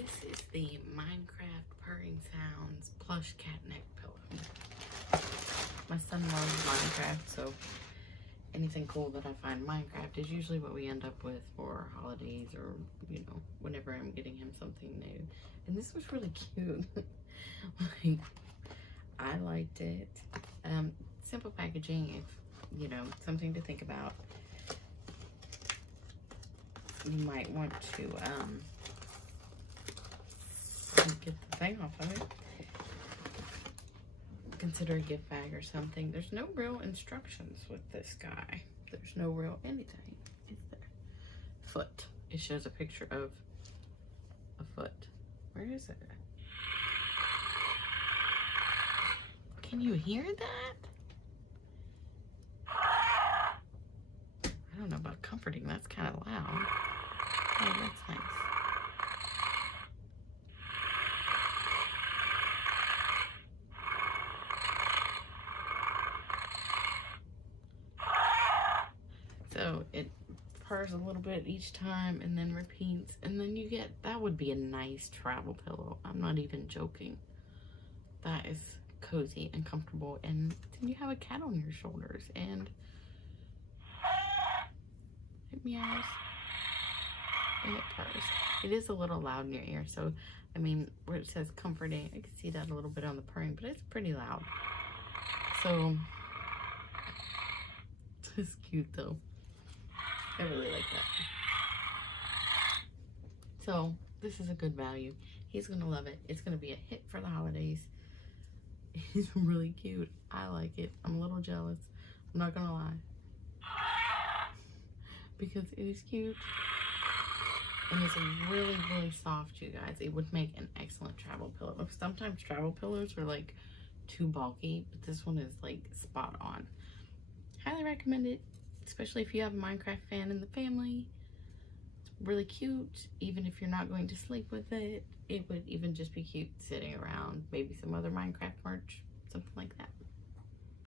This is the Minecraft Purring Sounds plush cat neck pillow. My son loves Minecraft, so anything cool that I find Minecraft is usually what we end up with for holidays or, you know, whenever I'm getting him something new. And this was really cute. Like, I liked it. Simple packaging, if, you know, something to think about. You might want to get the thing off of it. Consider a gift bag or something. There's no real instructions with this guy. There's no real anything, is there? Foot. It shows a picture of a foot. Where is it? Can you hear that? I don't know about comforting. That's kind of loud. Oh, that's nice. So it purrs a little bit each time and then repeats, and then you get, that would be a nice travel pillow. I'm not even joking. That is cozy and comfortable, and then you have a cat on your shoulders and it meows and it purrs. It is a little loud in your ear, so I mean, where it says comforting, I can see that a little bit on the purring, but it's pretty loud. So it's cute though. I really like that. So this is a good value. He's gonna love it. It's gonna be a hit for the holidays. He's really cute. I like it. I'm a little jealous. I'm not gonna lie. Because it is cute. And it's really, really soft, you guys. It would make an excellent travel pillow. Sometimes travel pillows are like too bulky, but this one is like spot on. Highly recommend it, especially if you have a Minecraft fan in the family. It's really cute. Even if you're not going to sleep with it, it would even just be cute sitting around. Maybe some other Minecraft merch, something like that.